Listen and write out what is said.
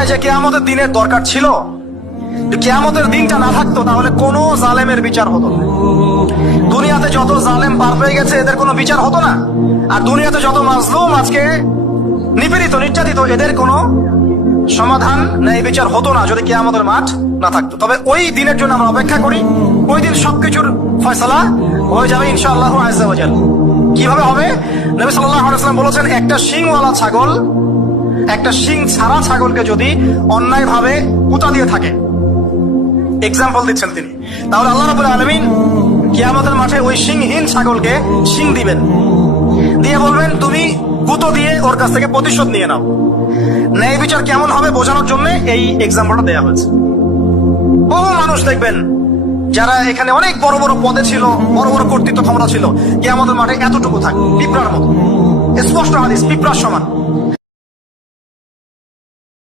যায় যে কিয়ামতের দিনের দরকার ছিল? কিয়ামতের দিনটা না থাকতো তাহলে কোনো জালেমের বিচার হতো না। দুনিয়াতে যত জালেম পার পেয়ে গেছে এদের কোনো বিচার হতো না, আর দুনিয়াতে যত মাজলুম আজকে নিপীড়িত নির্যাতিত এদের কোনো সমাধান ন্যায় বিচার হতো না যদি কিয়ামতের মাঠ না থাকতো। তবে ওই দিনের জন্য আমরা অপেক্ষা করি, ওই দিন সবকিছুর ফয়সালা হয়ে যাবে ইনশাআল্লাহু আযজা ওয়া জাল। কিভাবে হবে? নবী সাল্লাল্লাহু আলাইহি ওয়াসাল্লাম বলেছেন, একটা শিংওয়ালা ছাগল একটা শিং ছাড়া ছাগলকে যদি অন্যায়ভাবে কুতা দিয়ে থাকে, এক্সাম্পল দিচ্ছেন তিনি, তাহলে আল্লাহ রাব্বুল আলামিন কিয়ামতের মাঠে ওই শিংহীন ছাগলকে শিং দিবেন, দিয়ে বলবেন তুমি কুতো দিয়ে ওর কাছ থেকে প্রতিশোধ নিয়ে নাও। ন্যায় বিচার কেমন হবে বোঝানোর জন্য এই এক্সাম্পলটা দেওয়া হয়েছে। বহু মানুষ দেখবেন যারা এখানে অনেক বড় বড় পদে ছিল, বড় বড় কর্তৃত্ব ক্ষমতা ছিল, কিয়ামতের মাঠে এতটুকু থাকে পিঁপড়ার মতো। স্পষ্ট হাদিস, পিঁপড়ার সমান।